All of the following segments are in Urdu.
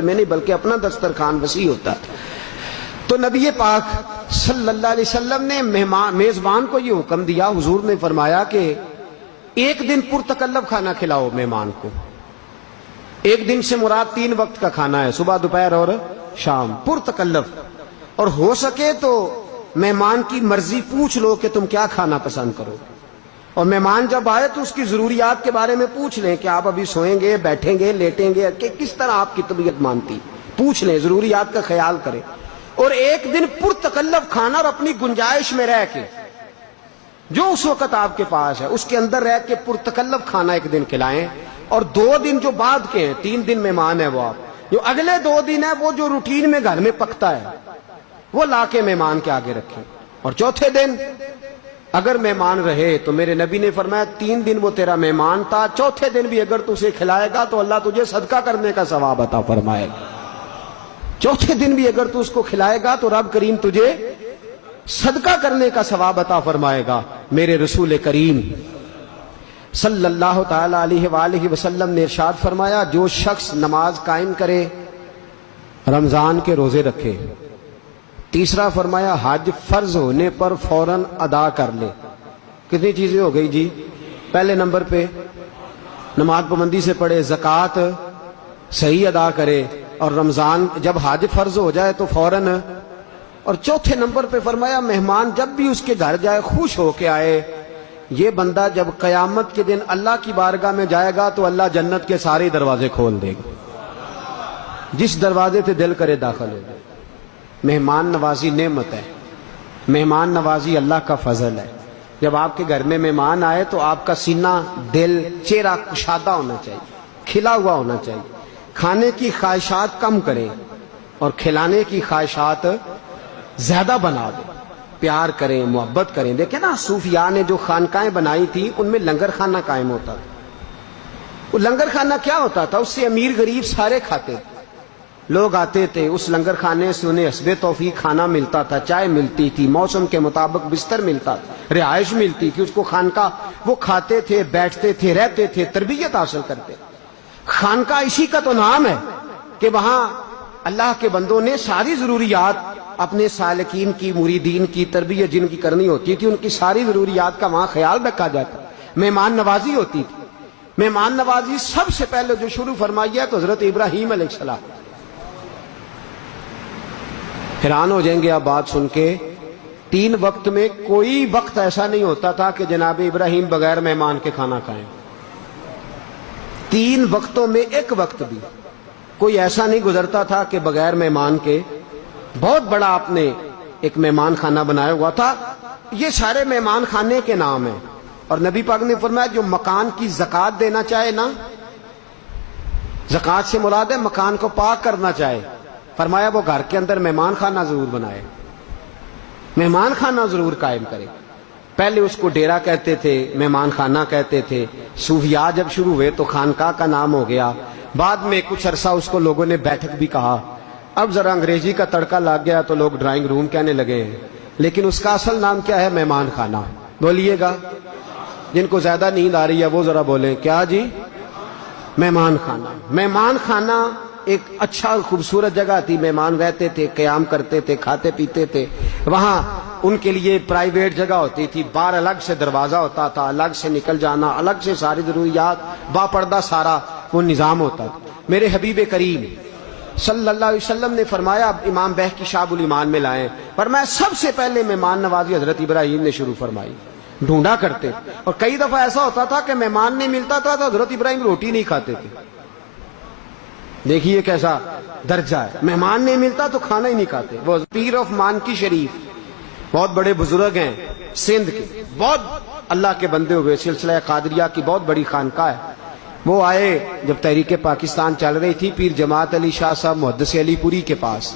میں نہیں بلکہ اپنا دسترخوان وسیع ہوتا تھا۔ تو نبی پاک صلی اللہ علیہ وسلم نے میزبان کو یہ حکم دیا، حضور نے فرمایا کہ ایک دن پرتکلف کھانا کھلاؤ مہمان کو۔ ایک دن سے مراد 3 وقت کا کھانا ہے، صبح دوپہر اور شام، پرتکلف، اور ہو سکے تو مہمان کی مرضی پوچھ لو کہ تم کیا کھانا پسند کرو، اور مہمان جب آئے تو اس کی ضروریات کے بارے میں پوچھ لیں کہ آپ ابھی سوئیں گے، بیٹھیں گے، لیٹیں گے، کہ کس طرح آپ کی طبیعت مانتی، پوچھ لیں، ضروریات کا خیال کریں، اور ایک دن پرتکلف کھانا اور اپنی گنجائش میں رہ کے جو اس وقت آپ کے پاس ہے اس کے اندر رہ کے پرتکلف کھانا ایک دن کھلائیں، اور 2 دن جو بعد کے ہیں، 3 دن مہمان ہے وہ آپ، جو اگلے 2 دن ہے وہ جو روٹین میں گھر میں پکتا ہے وہ لا کے مہمان کے آگے رکھیں، اور چوتھے دن اگر مہمان رہے تو میرے نبی نے فرمایا 3 دن وہ تیرا مہمان تھا، چوتھے دن بھی اگر تو اسے کھلائے گا تو اللہ تجھے صدقہ کرنے کا ثواب عطا فرمائے گا، چوتھے دن بھی اگر تو اس کو کھلائے گا تو رب کریم تجھے صدقہ کرنے کا ثواب عطا فرمائے گا۔ میرے رسول کریم صلی اللہ تعالی علیہ وآلہ وسلم نے ارشاد فرمایا، جو شخص نماز قائم کرے، رمضان کے روزے رکھے، تیسرا فرمایا حج فرض ہونے پر فوراً ادا کر لے۔ کتنی چیزیں ہو گئی جی؟ پہلے نمبر پہ نماز پابندی سے پڑھے، زکوٰۃ صحیح ادا کرے، اور رمضان جب حج فرض ہو جائے تو فوراً، اور چوتھے نمبر پہ فرمایا مہمان جب بھی اس کے گھر جائے خوش ہو کے آئے۔ یہ بندہ جب قیامت کے دن اللہ کی بارگاہ میں جائے گا تو اللہ جنت کے سارے دروازے کھول دے گا، جس دروازے سے دل کرے داخل ہو جائے۔ مہمان نوازی نعمت ہے، مہمان نوازی اللہ کا فضل ہے۔ جب آپ کے گھر میں مہمان آئے تو آپ کا سینہ، دل، چہرہ کشادہ ہونا چاہیے، کھلا ہوا ہونا چاہیے۔ کھانے کی خواہشات کم کریں اور کھلانے کی خواہشات زیادہ بنا دیں، پیار کریں، محبت کریں۔ دیکھیں نا صوفیاء نے جو خانقاہیں بنائی تھی ان میں لنگر خانہ قائم ہوتا تھا۔ وہ لنگر خانہ کیا ہوتا تھا؟ اس سے امیر غریب سارے کھاتے تھے، لوگ آتے تھے، اس لنگر خانے سے انہیں حسب توفیق کھانا ملتا تھا، چائے ملتی تھی، موسم کے مطابق بستر ملتا تھا، رہائش ملتی تھی، اس کو خانقاہ، وہ کھاتے تھے، بیٹھتے تھے، رہتے تھے، تربیت حاصل کرتے۔ خانقاہ اسی کا تو نام ہے کہ وہاں اللہ کے بندوں نے ساری ضروریات اپنے سالکین کی، مریدین کی تربیت جن کی کرنی ہوتی تھی، ان کی ساری ضروریات کا وہاں خیال رکھا جاتا، مہمان نوازی ہوتی تھی۔ مہمان نوازی سب سے پہلے جو شروع فرمائی ہے تو حضرت ابراہیم علیہ السلام۔ حیران ہو جائیں گے آپ بات سن کے، 3 وقت میں کوئی وقت ایسا نہیں ہوتا تھا کہ جناب ابراہیم بغیر مہمان کے کھانا کھائیں۔ 3 وقتوں میں ایک وقت بھی کوئی ایسا نہیں گزرتا تھا کہ بغیر مہمان کے۔ بہت بڑا آپ نے ایک مہمان خانہ بنایا ہوا تھا۔ یہ سارے مہمان خانے کے نام ہیں، اور نبی پاک نے فرمایا جو مکان کی زکوٰۃ دینا چاہے نا، زکوٰۃ سے مراد ہے مکان کو پاک کرنا چاہے، فرمایا وہ گھر کے اندر مہمان خانہ ضرور بنائے، مہمان خانہ ضرور قائم کرے۔ پہلے اس کو ڈیرا کہتے تھے، مہمان خانہ کہتے تھے، صوفیاء جب شروع ہوئے تو خانقاہ کا نام ہو گیا، بعد میں کچھ عرصہ اس کو لوگوں نے بیٹھک بھی کہا، اب ذرا انگریزی کا تڑکا لگ گیا تو لوگ ڈرائنگ روم کہنے لگے ہیں، لیکن اس کا اصل نام کیا ہے؟ مہمان خانہ۔ بولیے گا، جن کو زیادہ نیند آ رہی ہے وہ ذرا بولیں، کیا جی؟ مہمان خانہ۔ مہمان خانہ ایک اچھا خوبصورت جگہ تھی، مہمان رہتے تھے، قیام کرتے تھے، کھاتے پیتے تھے، وہاں ان کے لیے پرائیویٹ جگہ ہوتی تھی، باہر الگ سے دروازہ ہوتا تھا، الگ سے نکل جانا، الگ سے ساری ضروریات، با پردہ سارا وہ نظام ہوتا تھا۔ میرے حبیب کریم صلی اللہ علیہ وسلم نے فرمایا، امام بہقی شعب الایمان میں لائیں، فرمایا سب سے پہلے مہمان نوازی حضرت ابراہیم نے شروع فرمائی۔ ڈھونڈا کرتے، اور کئی دفعہ ایسا ہوتا تھا کہ مہمان نہیں ملتا تھا تو حضرت ابراہیم روٹی نہیں کھاتے تھے۔ دیکھیے کیسا درجہ ہے، مہمان نہیں ملتا تو کھانا ہی نہیں کھاتے۔ وہ پیر آف مانکی شریف بہت بڑے بزرگ ہیں سندھ کے، بہت اللہ کے بندے ہوئے، سلسلہ قادریہ کی بہت بڑی خانقاہ ہے۔ وہ آئے جب تحریک پاکستان چل رہی تھی پیر جماعت علی شاہ صاحب محدث علی پوری کے پاس،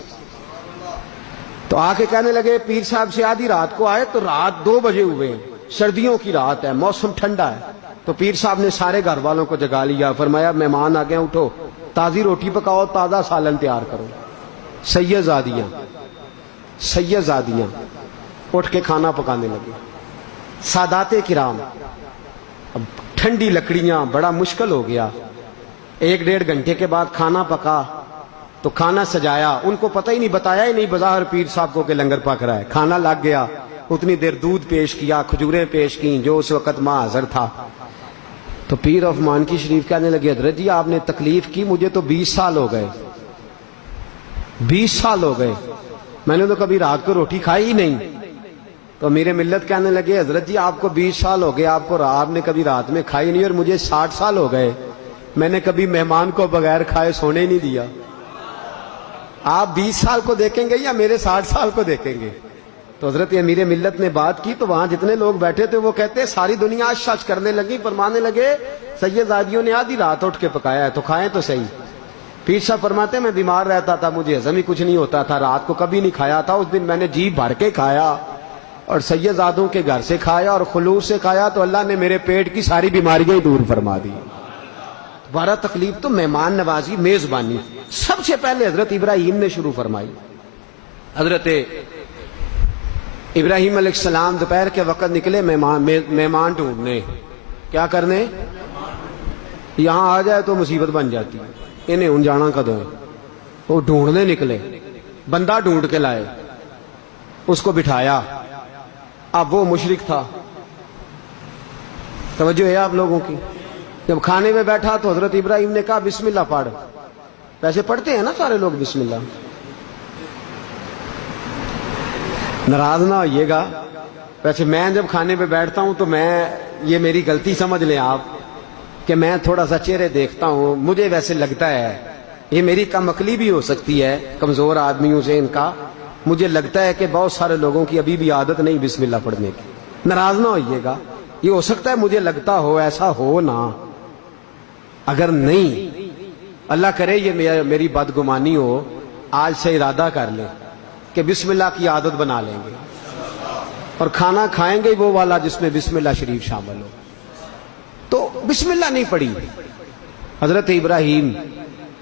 تو آ کے کہنے لگے پیر صاحب سے آدھی رات کو آئے تو رات 2 بجے ہوئے ہیں، سردیوں کی رات ہے، موسم ٹھنڈا ہے۔ تو پیر صاحب نے سارے گھر والوں کو جگا لیا، فرمایا مہمان آ گئے، اٹھو، تازی روٹی پکاؤ، تازہ سالن تیار کرو۔ سیدزادیاں اٹھ کے کھانا پکانے لگے، سادات کرام۔ اب ٹھنڈی لکڑیاں، بڑا مشکل ہو گیا۔ 1-1.5 گھنٹے کے بعد کھانا پکا، تو کھانا سجایا، ان کو پتہ ہی نہیں، بتایا ہی نہیں بظاہر پیر صاحب کو کہ لنگر پک رہا ہے. کھانا لگ گیا، اتنی دیر دودھ پیش کیا، کھجوریں پیش کیں، جو اس وقت ماں حاضر تھا. تو پیر آف مانکی شریف کہنے لگے حضرت جی آپ نے تکلیف کی، مجھے تو 20 سال ہو گئے، 20 سال ہو گئے، میں نے تو کبھی رات کو روٹی کھائی ہی نہیں. تو میرے ملت کہنے لگے حضرت جی آپ کو 20 سال ہو گئے، آپ کو آپ نے کبھی رات میں کھائی نہیں، اور مجھے 60 سال ہو گئے، میں نے کبھی مہمان کو بغیر کھائے سونے ہی نہیں دیا. آپ 20 سال کو دیکھیں گے یا میرے 60 سال کو دیکھیں گے؟ تو حضرت امیر ملت نے بات کی تو وہاں جتنے لوگ بیٹھے تھے وہ کہتے ساری دنیا شش کرنے لگی، فرمانے لگے سیدادیوں نے آدھی رات اٹھ کے پکایا ہے تو کھائیں تو صحیح. پیر صاحب فرماتے میں بیمار رہتا تھا، مجھے ہضم ہی کچھ نہیں ہوتا تھا، رات کو کبھی نہیں کھایا تھا، اس دن میں نے جی بھر کے کھایا اور سیدزادوں کے گھر سے کھایا اور خلوص سے کھایا تو اللہ نے میرے پیٹ کی ساری بیماریاں ہی دور فرما دی. دوبارہ تکلیف تو مہمان نوازی، میزبانی سب سے پہلے حضرت ابراہیم نے شروع فرمائی. حضرت ابراہیم علیہ السلام دوپہر کے وقت نکلے مہمان ڈھونڈنے. کیا کرنے؟ یہاں آ جائے تو مصیبت بن جاتی، انہیں ان جانا کدوں. وہ ڈھونڈنے نکلے، بندہ ڈھونڈ کے لائے، اس کو بٹھایا. اب وہ مشرک تھا. توجہ ہے آپ لوگوں کی؟ جب کھانے میں بیٹھا تو حضرت ابراہیم نے کہا بسم اللہ پڑھ. ویسے پڑھتے ہیں نا سارے لوگ بسم اللہ، ناراض نہ ہوئیے گا. ویسے میں جب کھانے پہ بیٹھتا ہوں تو یہ میری غلطی سمجھ لیں آپ کہ میں تھوڑا سا چہرے دیکھتا ہوں، مجھے ویسے لگتا ہے، یہ میری کم عقلی بھی ہو سکتی ہے کمزور آدمیوں سے ان کا، مجھے لگتا ہے کہ بہت سارے لوگوں کی ابھی بھی عادت نہیں بسم اللہ پڑھنے کی. ناراض نہ ہوئیے گا، یہ ہو سکتا ہے مجھے لگتا ہو، ایسا ہو نہ. اگر نہیں، اللہ کرے یہ میری بدگمانی ہو، آج سے ارادہ کر لیں کہ بسم اللہ کی عادت بنا لیں گے اور کھانا کھائیں گے وہ والا جس میں بسم اللہ شریف شامل ہو. تو بسم اللہ نہیں پڑھی. حضرت ابراہیم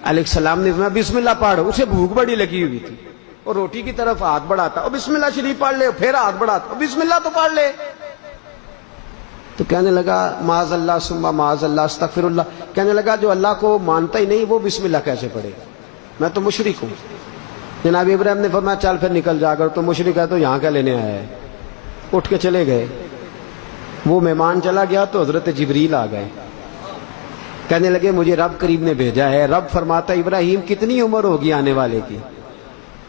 علیہ السلام نے فرمایا بسم اللہ پڑھ. اسے بھوک بڑی لگی ہوئی تھی، اور روٹی کی طرف ہاتھ بڑھاتا، اور بسم اللہ شریف پڑھ لے، پھر ہاتھ بڑھاتا، اور بسم اللہ تو پڑھ لے. تو کہنے لگا معاذ اللہ ثم معاذ اللہ استغفر اللہ. کہنے لگا جو اللہ کو مانتا ہی نہیں وہ بسم اللہ کیسے پڑھے؟ میں تو مشرک ہوں. جناب ابراہیم نے فرمایا چل پھر نکل جا کر، تو مشرک ہے تو یہاں کیا لینے آیا ہے؟ اٹھ کے چلے گئے. وہ مہمان چلا گیا تو حضرت جبریل آ گئے. کہنے لگے مجھے رب کریم نے بھیجا ہے. رب فرماتا ابراہیم کتنی عمر ہوگی آنے والے کی؟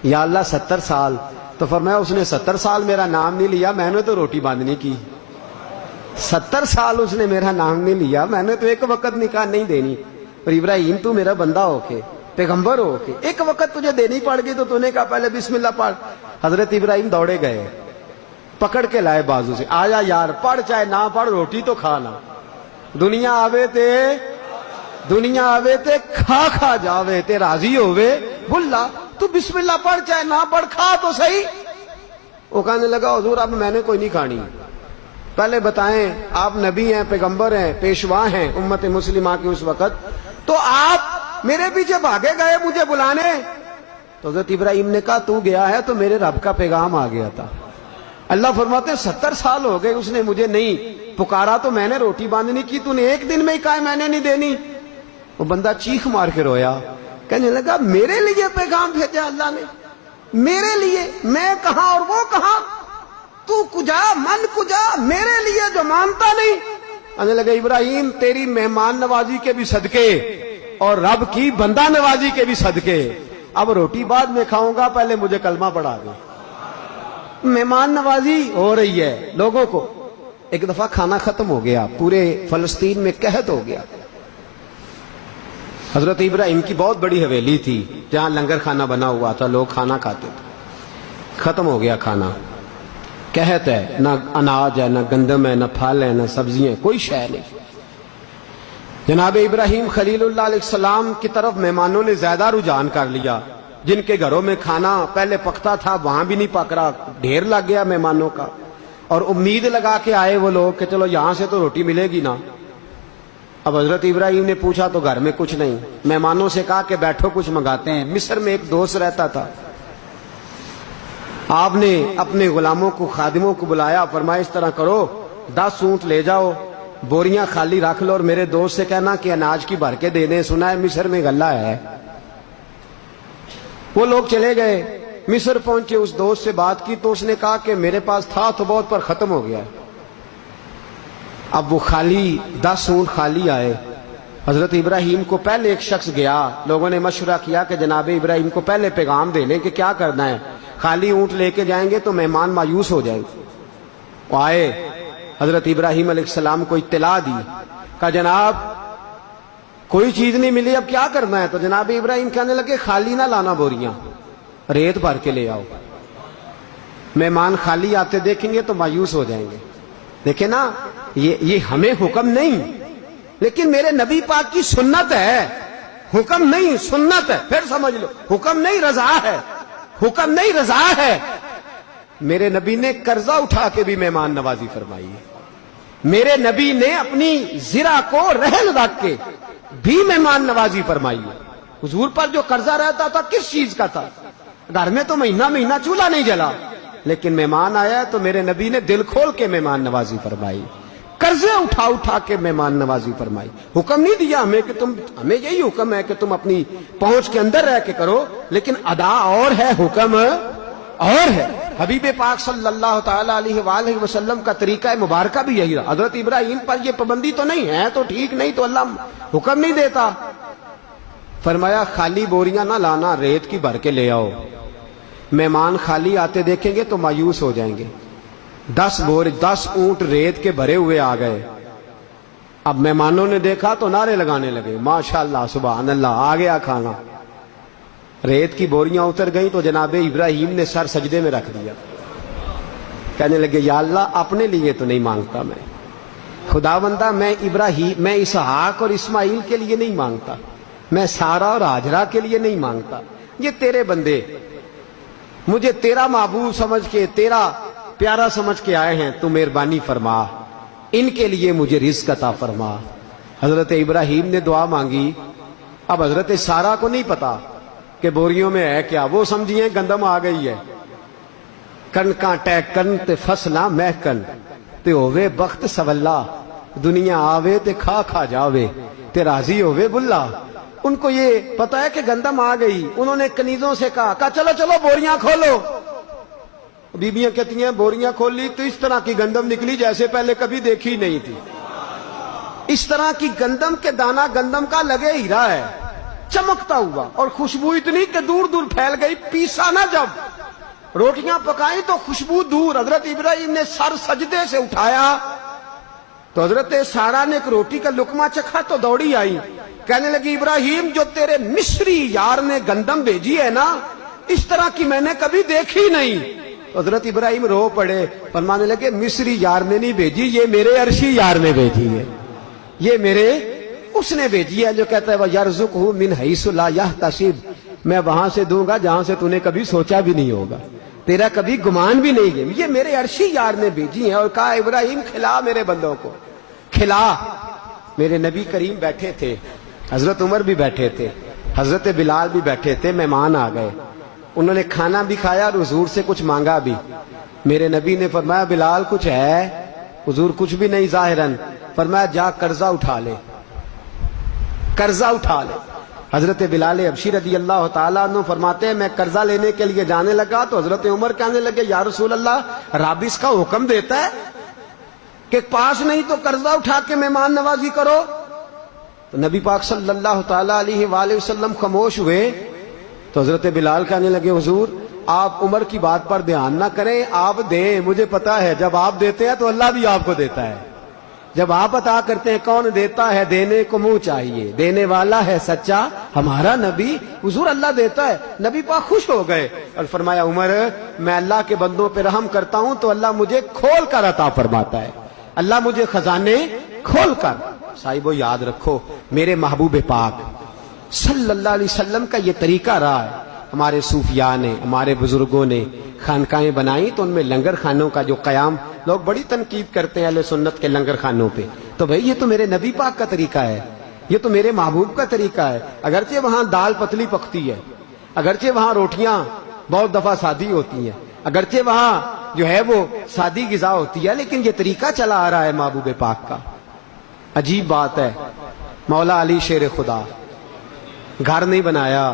یا اللہ 70 سال. تو فرمایا اس نے 70 سال میرا نام نہیں لیا، میں نے تو روٹی باندھنی کی. 70 سال اس نے میرا نام نہیں لیا، میں نے تو ایک وقت نکاح نہیں دینی. اور ابراہیم تو میرا بندہ ہو کے، پیغمبر ہو کے ایک وقت تجھے دینی پڑ گئی تو نے کہا پہلے بسم اللہ پڑھ. حضرت ابراہیم دوڑے گئے، پکڑ کے لائے بازو سے، آیا یار پڑھ چاہے نہ پڑھ روٹی تو کھانا. دنیا آوے تے کھا کھا جاوے تے راضی ہوئے بھلا. تو بسم اللہ پڑھ چاہے نہ پڑھ، کھا تو صحیح. وہ کہنے لگا حضور اب میں نے کوئی نہیں کھانی. پہلے بتائیں آپ نبی ہیں، پیغمبر ہیں، پیشوا ہیں امت مسلمہ کے اس وقت، تو آپ میرے پیچھے بھاگے گئے مجھے بلانے. تو حضرت ابراہیم نے کہا تو گیا ہے تو میرے رب کا پیغام آ گیا تھا. اللہ فرماتے 70 سال ہو گئے اس نے مجھے نہیں پکارا تو میں نے روٹی باندھنی کی، تو نے ایک دن میں ہی کہا میں نے نہیں دینی. وہ بندہ چیخ مار کے رویا، کہنے لگا میرے لیے پیغام بھیجا اللہ نے، میرے لیے؟ میں کہاں اور وہ کہاں؟ تو کجا من کجا میرے لیے جو مانتا نہیں. کہنے لگا ابراہیم تیری مہمان نوازی کے بھی صدقے اور رب کی بندہ نوازی کے بھی صدقے، اب روٹی بعد میں کھاؤں گا، پہلے مجھے کلمہ پڑھا دے. مہمان نوازی ہو رہی ہے لوگوں کو. ایک دفعہ کھانا ختم ہو گیا، پورے فلسطین میں قحط ہو گیا. حضرت ابراہیم کی بہت بڑی حویلی تھی جہاں لنگر کھانا بنا ہوا تھا، لوگ کھانا کھاتے تھے. ختم ہو گیا کھانا، قحط ہے، نہ اناج ہے، نہ گندم ہے، نہ پھل ہے، نہ سبزیاں، کوئی شے نہیں. جناب ابراہیم خلیل اللہ علیہ السلام کی طرف مہمانوں نے زیادہ رجحان کر لیا. جن کے گھروں میں کھانا پہلے پکتا تھا وہاں بھی نہیں پک رہا، ڈھیر لگ گیا مہمانوں کا. اور امید لگا کے آئے وہ لوگ کہ چلو یہاں سے تو روٹی ملے گی نا. اب حضرت ابراہیم نے پوچھا تو گھر میں کچھ نہیں. مہمانوں سے کہا کہ بیٹھو کچھ منگاتے ہیں. مصر میں ایک دوست رہتا تھا، آپ نے اپنے غلاموں کو، خادموں کو بلایا، فرمایا اس طرح کرو 10 اونٹ لے جاؤ، بوریاں خالی رکھ لو اور میرے دوست سے کہنا کہ اناج کی بھر کے دے دیں، سنا ہے مصر میں غلہ ہے. وہ لوگ چلے گئے، مصر پہنچے، اس دوست سے بات کی تو اس نے کہا کہ میرے پاس تھا تو بہت پر ختم ہو گیا۔ اب وہ خالی 10 اونٹ خالی آئے۔ حضرت ابراہیم کو پہلے ایک شخص گیا، لوگوں نے مشورہ کیا کہ جناب ابراہیم کو پہلے پیغام دے لیں کہ کیا کرنا ہے، خالی اونٹ لے کے جائیں گے تو مہمان مایوس ہو جائیں گے۔ وہ آئے، حضرت ابراہیم علیہ السلام کو اطلاع دی، کہا جناب کوئی چیز نہیں ملی، اب کیا کرنا ہے؟ تو جناب ابراہیم کہنے لگے خالی نہ لانا بوریاں، ریت بھر کے لے آؤ، مہمان خالی آتے دیکھیں گے تو مایوس ہو جائیں گے۔ دیکھیں نا، یہ ہمیں حکم نہیں لیکن میرے نبی پاک کی سنت ہے، حکم نہیں سنت ہے، پھر سمجھ لو، حکم نہیں رضا ہے، حکم نہیں رضا ہے۔ میرے نبی نے قرضہ اٹھا کے بھی مہمان نوازی فرمائی ہے، میرے نبی نے اپنی زرہ کو رہن رکھ کے بھی مہمان نوازی فرمائی ہے۔ حضور پر جو قرضہ رہتا تھا کس چیز کا تھا؟ گھر میں تو مہینہ مہینہ چولہا نہیں جلا، لیکن مہمان آیا تو میرے نبی نے دل کھول کے مہمان نوازی فرمائی، قرضے اٹھا اٹھا کے مہمان نوازی فرمائی۔ حکم نہیں دیا ہمیں کہ ہمیں یہی حکم ہے کہ تم اپنی پہنچ کے اندر رہ کے کرو، لیکن ادا اور ہے، حکم اور ہے۔ حبیب پاک صلی اللہ تعالی علیہ وآلہ وسلم کا طریقہ مبارکہ بھی یہی رہا۔ حضرت ابراہیم پر یہ پابندی تو نہیں ہے تو ٹھیک، نہیں تو اللہ حکم نہیں دیتا۔ فرمایا خالی بوریاں نہ لانا، ریت کی بھر کے لے آؤ، مہمان خالی آتے دیکھیں گے تو مایوس ہو جائیں گے۔ 10 اونٹ ریت کے بھرے ہوئے آ گئے۔ اب مہمانوں نے دیکھا تو نعرے لگانے لگے، ماشاءاللہ سبحان اللہ، آ گیا کھانا۔ ریت کی بوریاں اتر گئیں تو جناب ابراہیم نے سر سجدے میں رکھ دیا، کہنے لگے یا اللہ اپنے لیے تو نہیں مانگتا میں، خدا بندہ میں اسحاق اور اسماعیل کے لیے نہیں مانگتا، میں سارا اور ہاجرہ کے لیے نہیں مانگتا، یہ تیرے بندے مجھے تیرا محبوب سمجھ کے، تیرا پیارا سمجھ کے آئے ہیں، تو مہربانی فرما، ان کے لیے مجھے رزق عطا فرما۔ حضرت ابراہیم نے دعا مانگی۔ اب حضرت سارا کو نہیں پتا کہ بوریوں میں ہے کیا، وہ سمجھیے گندم آ گئی ہے۔ کنکاں ٹیکن تے فصلاں محکن تے ہووے بخت سولا، دنیا آوے تے کھا کھا جاوے تے راضی ہووے بلا۔ ان کو یہ پتا ہے کہ گندم آ گئی، انہوں نے کنیزوں سے کہا چلو چلو بوریاں کھولو۔ بیبیاں کہتی ہیں بوریاں کھول لی تو اس طرح کی گندم نکلی جیسے پہلے کبھی دیکھی نہیں تھی، اس طرح کی گندم کے دانا گندم کا لگے ہیرا ہے، چمکتا ہوا، اور خوشبو اتنی کہ دور دور پھیل گئی۔ پیسا نہ جب روٹیاں پکائیں تو خوشبو دور۔ حضرت ابراہیم نے سر سجدے سے اٹھایا تو حضرت سارا نے ایک روٹی کا لقمہ چکھا تو دوڑی آئی، کہنے لگی ابراہیم جو تیرے مصری یار نے گندم بھیجی ہے نا، اس طرح کی میں نے کبھی دیکھی نہیں۔ حضرت ابراہیم رو پڑے، فرمانے لگے مصری یار نے نہیں بھیجی، یہ میرے عرشی یار نے بھیجی ہے، یہ میرے اس نے بھیجی ہے جو کہتا ہے وَيَرْزُقْهُ مِنْ حَيْثُ لَا يَحْتَسِبُ، میں وہاں سے دوں گا جہاں سے تو نے کبھی سوچا بھی نہیں ہوگا، تیرا کبھی گمان بھی نہیں ہے، یہ میرے عرشی یار نے بھیجی ہے۔ اور کہا ابراہیم کھلا میرے بندوں کو، کھلا۔ میرے نبی کریم بیٹھے تھے، حضرت عمر بھی بیٹھے تھے، حضرت بلال بھی بیٹھے تھے، مہمان آ گئے، انہوں نے کھانا بھی کھایا اور حضور سے کچھ مانگا بھی۔ میرے نبی نے فرمایا بلال کچھ ہے؟ حضور کچھ بھی نہیں ظاہراً۔ فرمایا جا قرضہ اٹھا لے، قرضہ اٹھا لے۔ حضرت بلال حبشی رضی اللہ تعالیٰ عنہ فرماتے ہیں میں قرضہ لینے کے لیے جانے لگا تو حضرت عمر کہنے لگے یا رسول اللہ رب اس کا حکم دیتا ہے کہ پاس نہیں تو قرضہ اٹھا کے مہمان نوازی کرو؟ تو نبی پاک صلی اللہ تعالیٰ علیہ وآلہ وسلم خاموش ہوئے تو حضرت بلال کہنے لگے حضور آپ عمر کی بات پر دھیان نہ کریں، آپ دیں، مجھے پتا ہے جب آپ دیتے ہیں تو اللہ بھی آپ کو دیتا ہے، جب آپ عطا کرتے ہیں کون دیتا ہے، دینے کو منہ چاہیے، دینے والا ہے سچا ہمارا نبی، حضور اللہ دیتا ہے۔ نبی پاک خوش ہو گئے اور فرمایا عمر میں اللہ کے بندوں پہ رحم کرتا ہوں تو اللہ مجھے کھول کر عطا فرماتا ہے، اللہ مجھے خزانے کھول کر۔ صاحبو یاد رکھو میرے محبوب پاک صلی اللہ علیہ وسلم کا یہ طریقہ رہا ہے۔ ہمارے صوفیاء نے، ہمارے بزرگوں نے خانقاہیں بنائی تو ان میں لنگر خانوں کا جو قیام، لوگ بڑی تنقید کرتے ہیں اہل سنت کے لنگر خانوں پہ، تو بھئی یہ تو میرے نبی پاک کا طریقہ ہے، یہ تو میرے محبوب کا طریقہ ہے۔ اگرچہ وہاں دال پتلی پکتی ہے، اگرچہ وہاں روٹیاں بہت دفعہ سادی ہوتی ہیں، اگرچہ وہاں جو ہے وہ سادی غذا ہوتی ہے، لیکن یہ طریقہ چلا آ رہا ہے محبوب پاک کا۔ عجیب بات ہے، مولا علی شیر خدا، گھر نہیں بنایا،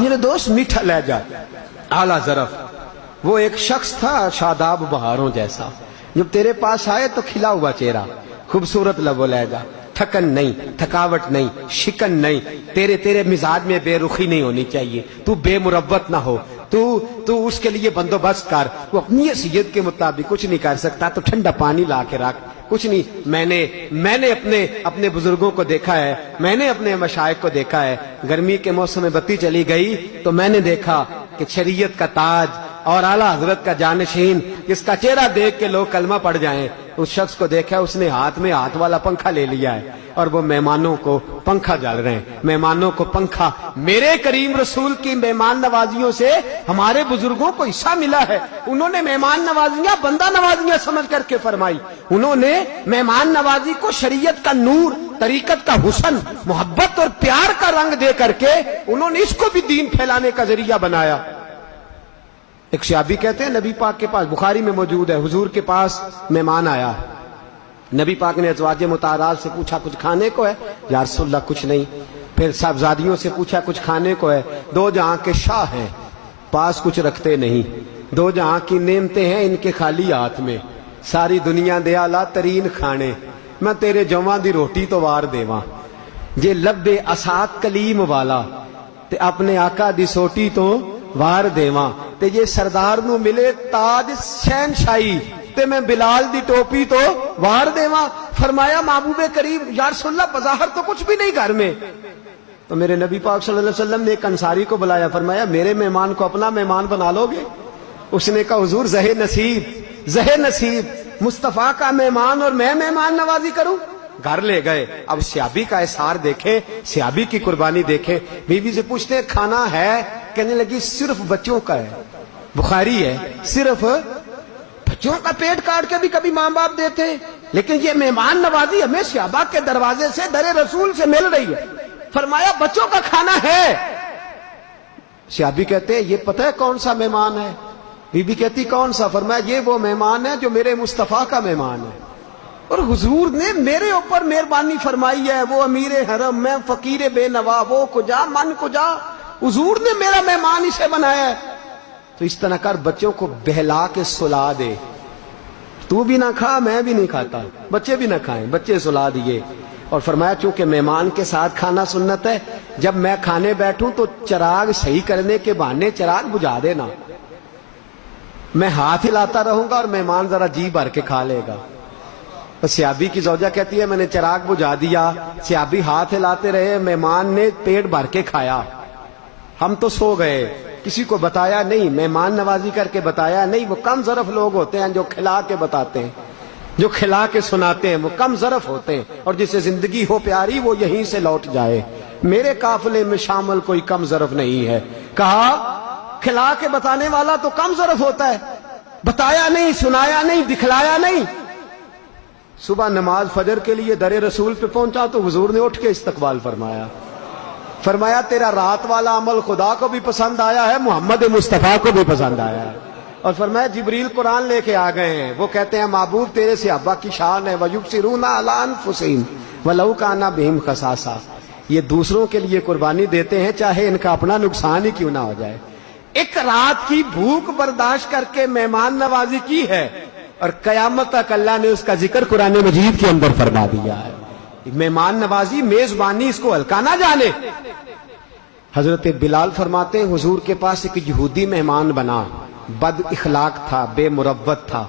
میرے دوست میٹھا لہجہ اعلیٰ ظرف، وہ ایک شخص تھا شاداب بہاروں جیسا، جب تیرے پاس آئے تو کھلا ہوا چہرہ، خوبصورت لب و لہجہ، تھکن نہیں، تھکاوٹ نہیں، شکن نہیں، تیرے مزاج میں بے رخی نہیں ہونی چاہیے، تو بے مروت نہ ہو، تو اس کے لیے بندوبست کر، وہ اپنی حیثیت کے مطابق کچھ نہیں کر سکتا تو ٹھنڈا پانی لا کے رکھ، کچھ نہیں۔ میں نے اپنے بزرگوں کو دیکھا ہے، میں نے اپنے مشائخ کو دیکھا ہے، گرمی کے موسم میں بتی چلی گئی تو میں نے دیکھا کہ شریعت کا تاج اور اعلیٰ حضرت کا جانشین جس کا چہرہ دیکھ کے لوگ کلمہ پڑھ جائیں، اس شخص کو دیکھا اس نے ہاتھ میں ہاتھ والا پنکھا لے لیا ہے اور وہ مہمانوں کو پنکھا جال رہے ہیں، مہمانوں کو پنکھا۔ میرے کریم رسول کی مہمان نوازیوں سے ہمارے بزرگوں کو حصہ ملا ہے، انہوں نے مہمان نوازیاں بندہ نوازیاں سمجھ کر کے فرمائی، انہوں نے مہمان نوازی کو شریعت کا نور، طریقت کا حسن، محبت اور پیار کا رنگ دے کر کے انہوں نے اس کو بھی دین پھیلانے کا ذریعہ بنایا۔ ایک صحابی کہتے ہیں نبی پاک کے پاس، بخاری میں موجود ہے، حضور کے پاس مہمان آیا، نبی پاک نے ازواج مطہرات سے پوچھا کچھ کھانے کو ہے؟ یا رسول اللہ کچھ نہیں۔ پھر صاحبزادیوں سے پوچھا کچھ کھانے کو ہے؟ دو جہاں کے شاہ ہیں، پاس کچھ رکھتے نہیں، دو جہاں کی نعمتیں ہیں ان کے خالی ہاتھ میں، ساری دنیا دے اعلیٰ ترین کھانے، میں تیرے جواں دی روٹی تو وار دیواں، جے لبے اسات کلیم والا تے اپنے آقا دی سوٹی تو وار دیواں، تے جے سردار نو ملے تاج شہنشاہی تے میں بلال دی ٹوپی تو وار دیواں۔ فرمایا محبوب کریم یا رسول اللہ بظاہر تو کچھ بھی نہیں گھر میں، تو میرے نبی پاک صلی اللہ علیہ وسلم نے ایک انصاری کو بلایا، فرمایا میرے مہمان کو اپنا مہمان بنا لو گے؟ اس نے کہا حضور زہ نصیب مصطفیٰ کا مہمان اور میں مہمان نوازی کروں؟ گھر لے گئے۔ اب صحابی کا احسار دیکھیں، صحابی کی قربانی دیکھیں، بیوی سے پوچھتے ہیں کھانا ہے؟ کہنے لگی صرف بچوں کا ہے، بخاری ہے، صرف بچوں کا پیٹ کاٹ کے بھی کبھی ماں باپ دیتے ہیں، لیکن یہ مہمان نوازی ہمیں صحابہ کے دروازے سے در رسول سے مل رہی ہے۔ فرمایا بچوں کا کھانا ہے۔ صحابی کہتے ہیں یہ پتہ ہے کون سا مہمان ہے؟ بی بی کہتی کون سا؟ فرمایا یہ وہ مہمان ہے جو میرے مصطفیٰ کا مہمان ہے، اور حضور نے میرے اوپر مہربانی فرمائی ہے، وہ امیر حرم، میں فقیر بے نوا، وہ کجا من کجا، حضور نے میرا مہمان اسے بنایا ہے۔ تو اس طرح کر بچوں کو بہلا کے سلا دے، تو بھی نہ کھا میں بھی نہیں کھاتا، بچے بھی نہ کھائیں، بچے سلا دیے۔ اور فرمایا چونکہ مہمان کے ساتھ کھانا سنت ہے، جب میں کھانے بیٹھوں تو چراغ صحیح کرنے کے بہانے چراغ بجھا دینا، میں ہاتھ ہلاتا رہوں گا اور مہمان ذرا جی بھر کے کھا لے گا۔ صحابی کی زوجہ کہتی ہے میں نے چراغ بجھا دیا، صحابی ہاتھ ہلاتے رہے، مہمان نے پیٹ بھر کے کھایا، ہم تو سو گئے، کسی کو بتایا نہیں، مہمان نوازی کر کے بتایا نہیں۔ وہ کم ظرف لوگ ہوتے ہیں جو کھلا کے بتاتے ہیں، جو کھلا کے سناتے ہیں، وہ کم ظرف ہوتے ہیں، اور جسے زندگی ہو پیاری وہ یہیں سے لوٹ جائے۔ میرے قافلے میں شامل کوئی کم ظرف نہیں ہے، کہا کھلا کے بتانے والا تو کم ظرف ہوتا ہے، بتایا نہیں، سنایا نہیں، دکھلایا نہیں۔ صبح نماز فجر کے لیے در رسول پہ پہنچا تو حضور نے اٹھ کے استقبال فرمایا، فرمایا تیرا رات والا عمل خدا کو بھی پسند آیا ہے، محمد مصطفیٰ کو بھی پسند آیا ہے۔ اور فرمایا جبریل قرآن لے کے آ گئے ہیں، وہ کہتے ہیں محبوب تیرے صحابہ کی شان ہے، وَيُبْصِرُونَ عَلَىٰ أَنفُسِهِمْ وَلَوْ كَانَ بِهِمْ خَصَاصَةٌ، یہ دوسروں کے لیے قربانی دیتے ہیں چاہے ان کا اپنا نقصان ہی کیوں نہ ہو جائے۔ ایک رات کی بھوک برداشت کر کے مہمان نوازی کی ہے، اور قیامت تک اللہ نے اس کا ذکر قرآن مجید کے اندر فرما دیا ہے۔ مہمان نوازی، میزبانی، اس کو ہلکا نہ جانے۔ حضرت بلال فرماتے ہیں حضور کے پاس ایک یہودی مہمان بنا، بد اخلاق تھا، بے مروت تھا،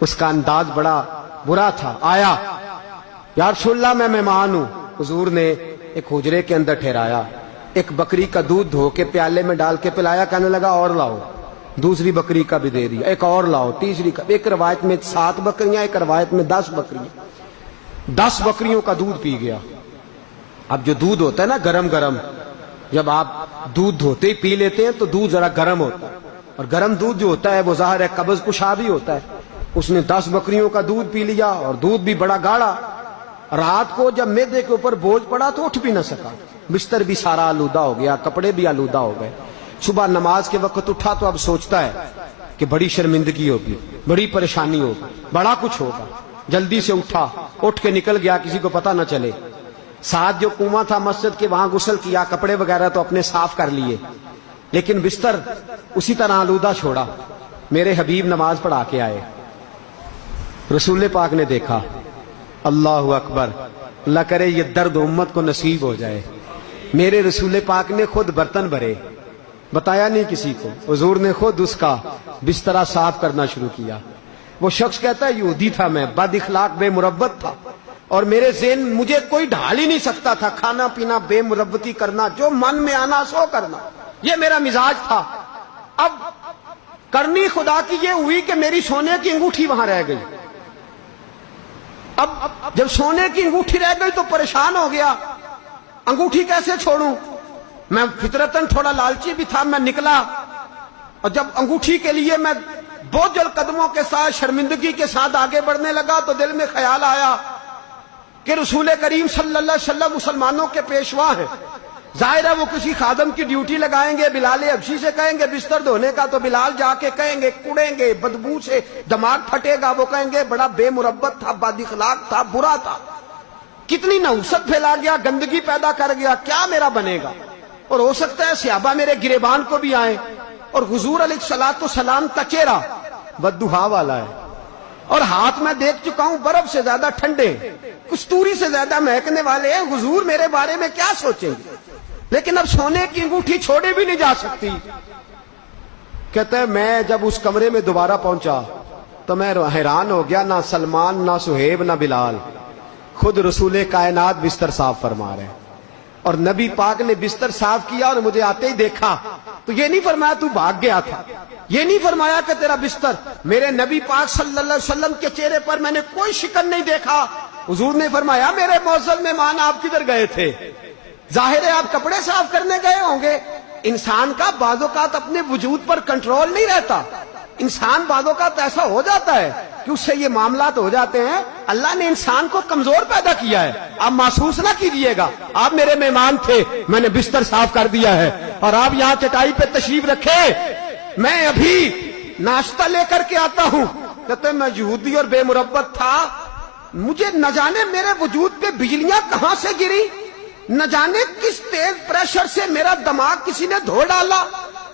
اس کا انداز بڑا برا تھا۔ آیا یا رسول اللہ میں مہمان ہوں، حضور نے ایک حجرے کے اندر ٹھہرایا، ایک بکری کا دودھ دھو کے پیالے میں ڈال کے پلایا، کہنے لگا اور لاؤ، دوسری بکری کا بھی دے دیا، ایک اور لاؤ، تیسری کا، ایک روایت میں 7 بکریاں، ایک روایت میں 10 بکریاں، 10 بکریوں کا دودھ پی گیا۔ اب جو دودھ ہوتا ہے نا گرم گرم، جب آپ دودھ دھوتے ہی پی لیتے ہیں تو دودھ ذرا گرم ہوتا ہے، اور گرم دودھ جو ہوتا ہے وہ ظاہر ہے قبض کشا بھی ہوتا ہے۔ اس نے 10 بکریوں کا دودھ پی لیا، اور دودھ بھی بڑا گاڑھا۔ رات کو جب معدے کے اوپر بوجھ پڑا تو اٹھ بھی نہ سکا، بستر بھی سارا آلودہ ہو گیا، کپڑے بھی آلودہ ہو گئے۔ صبح نماز کے وقت اٹھا تو اب سوچتا ہے کہ بڑی شرمندگی ہوگی، بڑی پریشانی ہوگی، بڑا کچھ ہوگا۔ جلدی سے اٹھا، اٹھ کے نکل گیا، کسی کو پتہ نہ چلے۔ ساتھ جو کنواں تھا مسجد کے وہاں غسل کیا, کپڑے وغیرہ تو اپنے صاف کر لیے, لیکن بستر اسی طرح آلودہ چھوڑا. میرے حبیب نماز پڑھا کے آئے, رسول پاک نے دیکھا, اللہ اکبر, اللہ کرے یہ درد امت کو نصیب ہو جائے. میرے رسول پاک نے خود برتن بھرے, بتایا نہیں کسی کو, حضور نے خود اس کا بسترا صاف کرنا شروع کیا. وہ شخص کہتا ہے یہودی تھا میں, بد اخلاق بے مروت تھا, اور میرے ذہن مجھے کوئی ڈھال ہی نہیں سکتا تھا, کھانا پینا بے مروتی کرنا, جو من میں آنا سو کرنا, یہ میرا مزاج تھا. اب کرنی خدا کی یہ ہوئی کہ میری سونے کی انگوٹھی وہاں رہ گئی. اب جب سونے کی انگوٹھی رہ گئی تو پریشان ہو گیا, انگوٹھی کیسے چھوڑوں. میں فطرتاً تھوڑا لالچی بھی تھا, میں نکلا, اور جب انگوٹھی کے لیے میں بوجھل قدموں کے ساتھ شرمندگی کے ساتھ آگے بڑھنے لگا تو دل میں خیال آیا کہ رسول کریم صلی اللہ علیہ وسلم مسلمانوں کے پیشوا ہیں. ظاہر ہے وہ کسی خادم کی ڈیوٹی لگائیں گے, بلال حبشی سے کہیں گے بستر دھونے کا, تو بلال جا کے کہیں گے, کڑیں گے, بدبو سے دماغ پھٹے گا, وہ کہیں گے بڑا بے مربت تھا, بد اخلاق تھا, برا تھا, کتنی نحوست پھیلا گیا, گندگی پیدا کر گیا, کیا میرا بنے گا. اور ہو سکتا ہے صحابہ میرے گریبان کو بھی آئیں, اور حضور علیہ الصلوۃ والسلام کا چہرہ بددہا والا ہے, اور ہاتھ میں دیکھ چکا ہوں برف سے زیادہ ٹھنڈے, کستوری سے زیادہ مہکنے والے ہیں, حضور میرے بارے میں کیا سوچیں گے. لیکن اب سونے کی انگوٹھی چھوڑے بھی نہیں جا سکتی. کہتا ہے میں جب اس کمرے میں دوبارہ پہنچا تو میں حیران ہو گیا, نہ سلمان, نہ سہیب, نہ بلال, خود رسول کائنات بستر صاف فرما رہے ہیں. اور نبی پاک نے بستر صاف کیا اور مجھے آتے ہی دیکھا تو یہ نہیں فرمایا تو بھاگ گیا تھا, یہ نہیں فرمایا کہ تیرا بستر. میرے نبی پاک صلی اللہ علیہ وسلم کے چہرے پر میں نے کوئی شکن نہیں دیکھا. حضور نے فرمایا میرے معزز مہمان آپ کدھر گئے تھے. ظاہر ہے آپ کپڑے صاف کرنے گئے ہوں گے. انسان کا بعض اوقات اپنے وجود پر کنٹرول نہیں رہتا, انسان بعض اوقات ایسا ہو جاتا ہے کہ اس سے یہ معاملات ہو جاتے ہیں. اللہ نے انسان کو کمزور پیدا کیا ہے, آپ محسوس نہ کیجئے گا. آپ میرے مہمان تھے, میں نے بستر صاف کر دیا ہے, اور آپ یہاں چٹائی پہ تشریف رکھے, میں ابھی ناشتہ لے کر کے آتا ہوں. کہتے میں یہودی اور بے مربت تھا, مجھے نہ جانے میرے وجود پہ بجلیاں کہاں سے گری, نہ جانے کس تیز پریشر سے میرا دماغ کسی نے دھو ڈالا,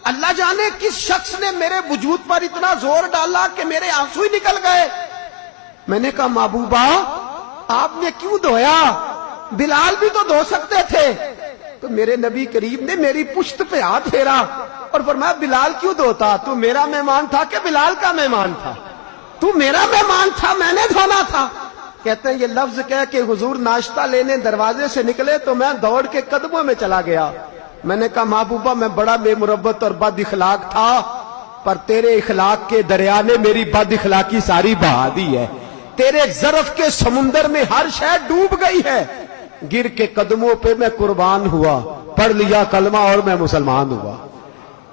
اللہ جانے کس شخص نے میرے وجود پر اتنا زور ڈالا کہ میرے آنسو ہی نکل گئے. میں نے کہا محبوبہ آپ نے کیوں دھویا, بلال بھی تو دھو سکتے تھے. تو میرے نبی کریم نے میری پشت پہ ہاتھ پھیرا اور فرمایا بلال کیوں دھوتا, تو میرا مہمان تھا کہ بلال کا مہمان تھا, تو میرا مہمان تھا, میں نے دھونا تھا. کہتے ہیں یہ لفظ کہہ کہ حضور ناشتہ لینے دروازے سے نکلے تو میں دوڑ کے قدموں میں چلا گیا. میں نے کہا محبوبہ میں بڑا بے مربت اور بد اخلاق تھا, پر تیرے اخلاق کے دریا نے میری بد اخلاقی ساری بہا دی ہے. تیرے ظرف کے سمندر میں ہر شے ڈوب گئی ہے, گر کے قدموں پہ میں قربان ہوا, پڑھ لیا کلمہ اور میں مسلمان ہوا.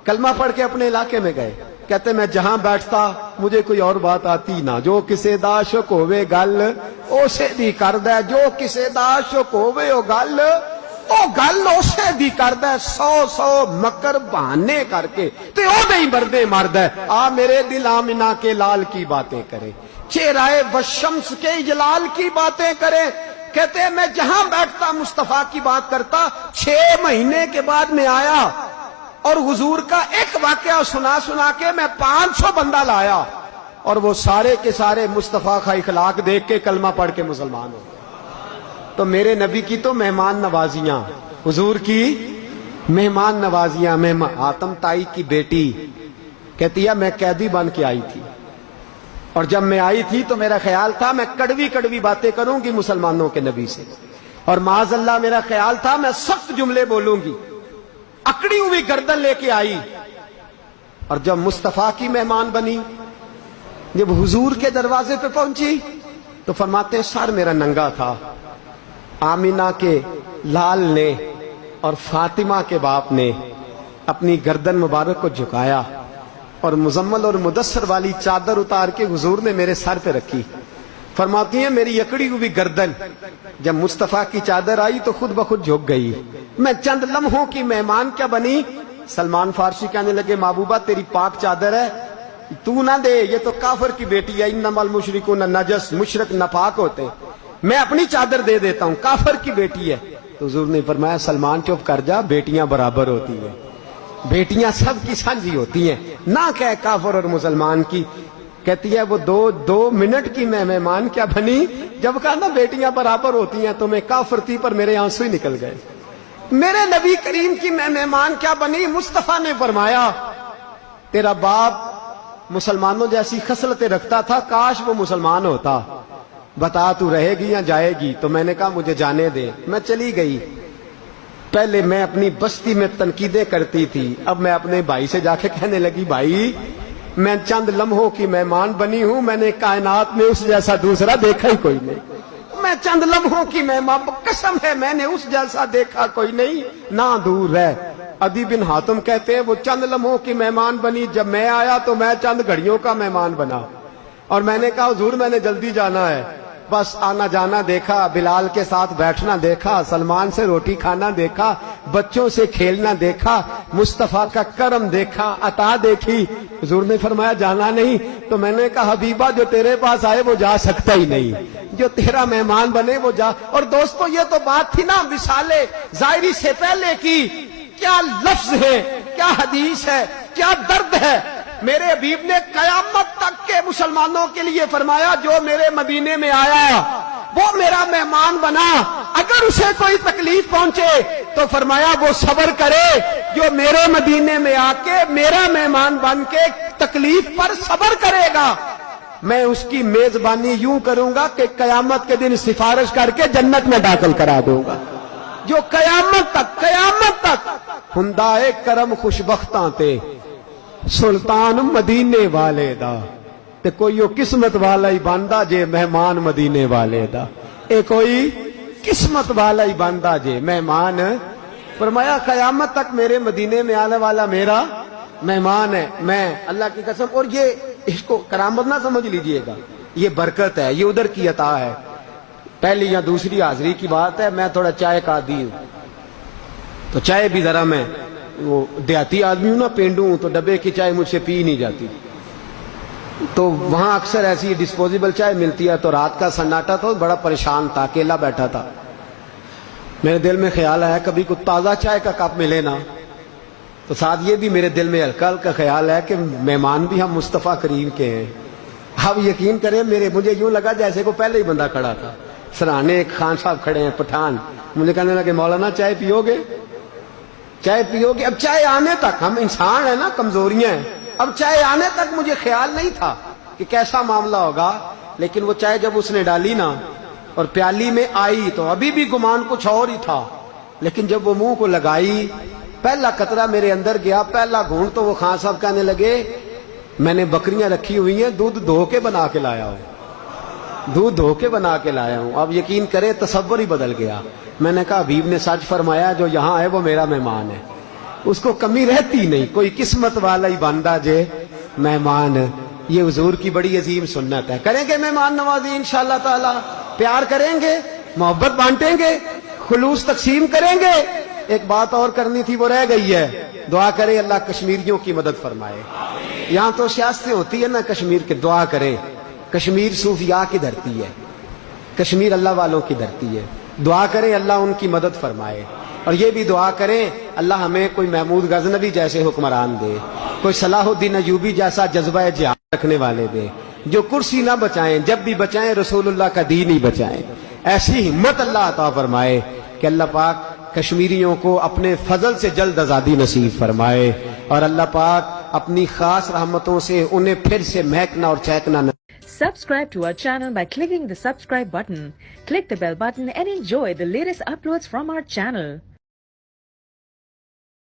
کلمہ پڑھ کے اپنے علاقے میں گئے. کہتے میں جہاں بیٹھتا مجھے کوئی اور بات آتی نہ, جو کسے دا شک ہوئے گل اسے دی کردہ, جو کسے دا شک ہوئے او گل اسے دی کردہ, 100 مکر بہانے کر کے تے او نہیں بردے مردہ. آ میرے دل آمنہ کے لال کی باتیں کرے, چہرہ وشمس کے جلال کی باتیں کرے. کہتے ہیں میں جہاں بیٹھتا مصطفیٰ کی بات کرتا. 6 مہینے کے بعد میں آیا اور حضور کا ایک واقعہ سنا کے میں 500 بندہ لایا, اور وہ سارے کے سارے مصطفیٰ کا اخلاق دیکھ کے کلمہ پڑھ کے مسلمان ہو. تو میرے نبی کی تو مہمان نوازیاں, حضور کی مہمان نوازیاں. آتم تائی کی بیٹی کہتی ہے میں قیدی بن کے آئی تھی, اور جب میں آئی تھی تو میرا خیال تھا میں کڑوی باتیں کروں گی مسلمانوں کے نبی سے, اور معاذ اللہ میرا خیال تھا میں سخت جملے بولوں گی. اکڑی ہوئی گردن لے کے آئی, اور جب مصطفیٰ کی مہمان بنی, جب حضور کے دروازے پہ پہنچی تو فرماتے ہیں سر میرا ننگا تھا. آمینہ کے لال نے اور فاطمہ کے باپ نے اپنی گردن مبارک کو جھکایا, اور مزمل اور مدثر والی چادر اتار کے حضور نے میرے سر پہ رکھی. فرماتی ہیں میری اکڑی ہوئی گردن جب مصطفیٰ کی چادر آئی تو خود بخود جھک گئی. میں چند لمحوں کی مہمان کیا بنی. سلمان فارسی کہنے لگے محبوبہ تیری پاک چادر ہے, تو نہ دے, یہ تو کافر کی بیٹی ہے. انما المشرکون نجس, مشرک ناپاک ہوتے. میں اپنی چادر دے دیتا ہوں, کافر کی بیٹی ہے. تو حضور نے فرمایا سلمان چپ کر جا, بیٹیاں برابر ہوتی ہیں, بیٹیاں سب کی سانجھی ہوتی ہیں, نہ کہ کافر اور مسلمان کی. کہتی ہے وہ دو منٹ کی میں مہمان کیا بنی, جب کہا نا بیٹیاں برابر ہوتی ہیں تو میں کافر تھی پر میرے آنسو ہی نکل گئے. میرے نبی کریم کی میں مہمان کیا بنی. مصطفیٰ نے فرمایا تیرا باپ مسلمانوں جیسی خصلتیں رکھتا تھا, کاش وہ مسلمان ہوتا, بتا تو رہے گی یا جائے گی. تو میں نے کہا مجھے جانے دے. میں چلی گئی. پہلے میں اپنی بستی میں تنقیدیں کرتی تھی, اب میں اپنے بھائی سے جا کے کہنے لگی بھائی میں چند لمحوں کی مہمان بنی ہوں, میں نے کائنات میں اس جیسا دوسرا دیکھا ہی کوئی نہیں. میں چند لمحوں کی مہمان, قسم ہے میں نے اس جیسا دیکھا کوئی نہیں, نہ دور ہے. عدی بن حاتم کہتے ہیں وہ چند لمحوں کی مہمان بنی, جب میں آیا تو میں چند گھڑیوں کا مہمان بنا. اور میں نے کہا حضور میں نے جلدی جانا ہے, بس آنا جانا دیکھا, بلال کے ساتھ بیٹھنا دیکھا, سلمان سے روٹی کھانا دیکھا, بچوں سے کھیلنا دیکھا, مصطفیٰ کا کرم دیکھا, عطا دیکھی. حضور نے فرمایا جانا نہیں. تو میں نے کہا حبیبہ جو تیرے پاس آئے وہ جا سکتا ہی نہیں, جو تیرا مہمان بنے وہ جا. اور دوستو یہ تو بات تھی نا وصال ظاہری سے پہلے کی. کیا لفظ ہے, کیا حدیث ہے, کیا درد ہے. میرے حبیب نے قیامت تک کے مسلمانوں کے لیے فرمایا جو میرے مدینے میں آیا وہ میرا مہمان بنا, اگر اسے کوئی تکلیف پہنچے تو فرمایا وہ صبر کرے, جو میرے مدینے میں آ کے میرا مہمان بن کے تکلیف پر صبر کرے گا, میں اس کی میزبانی یوں کروں گا کہ قیامت کے دن سفارش کر کے جنت میں داخل کرا دوں گا. جو قیامت تک ہندائے کرم خوشبختاں تے سلطان مدینے والے دا, تے کوئی قسمت والا ہی باندا جے مہمان مدینے والے دا. اے کوئی قسمت والا ہی باندا جے مہمان. فرمایا قیامت تک میرے مدینے میں آنے والا میرا مہمان ہے. میں اللہ کی قسم, اور یہ اس کو کرامت نہ سمجھ لیجئے گا, یہ برکت ہے, یہ ادھر کی عطا ہے. پہلی یا دوسری حاضری کی بات ہے, میں تھوڑا چائے کا عادی ہوں, تو چائے بھی ذرا میں وہ دیہاتی آدمی ہوں نا, پینڈو ہوں, تو ڈبے کی چائے مجھ سے پی نہیں جاتی. تو وہاں اکثر ایسی ڈسپوزیبل چائے ملتی ہے. تو رات کا سناٹا تھا, بڑا پریشان تھا, اکیلا بیٹھا تھا. میرے دل میں خیال آیا کبھی کوئی تازہ چائے کا کپ ملے نا. تو ساتھ یہ بھی میرے دل میں ہلکا ہلکا خیال ہے کہ مہمان بھی ہم مصطفیٰ کریم کے ہیں. آپ یقین کریں مجھے یوں لگا جیسے کو پہلے ہی بندہ کھڑا تھا. سرانے ایک خان صاحب کھڑے ہیں پٹھان, مجھے کہنے لگے مولانا چائے پیو گے, چائے پیو گے. اب چائے آنے تک, ہم انسان ہیں نا, کمزوریاں ہیں, اب چائے آنے تک مجھے خیال نہیں تھا کہ کیسا معاملہ ہوگا. لیکن وہ چائے جب اس نے ڈالی نا اور پیالی میں آئی تو ابھی بھی گمان کچھ اور ہی تھا. لیکن جب وہ منہ کو لگائی, پہلا قطرہ میرے اندر گیا, پہلا گھونٹ, تو وہ خان صاحب کہنے لگے میں نے بکریاں رکھی ہوئی ہیں, دودھ دھو کے بنا کے لایا ہوں, دودھ دھو کے بنا کے لایا ہوں. اب یقین کرے تصور ہی بدل گیا. میں نے کہا حبیب نے سچ فرمایا, جو یہاں ہے وہ میرا مہمان ہے, اس کو کمی رہتی نہیں. کوئی قسمت والا ہی بندہ جے مہمان. یہ حضور کی بڑی عظیم سنت ہے. کریں گے مہمان نوازی انشاءاللہ تعالی, پیار کریں گے, محبت بانٹیں گے, خلوص تقسیم کریں گے. ایک بات اور کرنی تھی وہ رہ گئی ہے, دعا کرے اللہ کشمیریوں کی مدد فرمائے. یہاں تو سیاستیں ہوتی ہے نا کشمیر کے, دعا کریں. کشمیر صوفیاء کی دھرتی ہے, کشمیر اللہ والوں کی دھرتی ہے. دعا کریں اللہ ان کی مدد فرمائے. اور یہ بھی دعا کریں اللہ ہمیں کوئی محمود غزنوی جیسے حکمران دے, کوئی صلاح الدین ایوبی جیسا جذبہ جہاد رکھنے والے دے, جو کرسی نہ بچائیں, جب بھی بچائیں رسول اللہ کا دین ہی بچائیں. ایسی ہمت اللہ عطا فرمائے کہ اللہ پاک کشمیریوں کو اپنے فضل سے جلد آزادی نصیب فرمائے, اور اللہ پاک اپنی خاص رحمتوں سے انہیں پھر سے مہکنا اور چہکنا. Subscribe to our channel by clicking the subscribe button. Click the bell button and enjoy the latest uploads from our channel.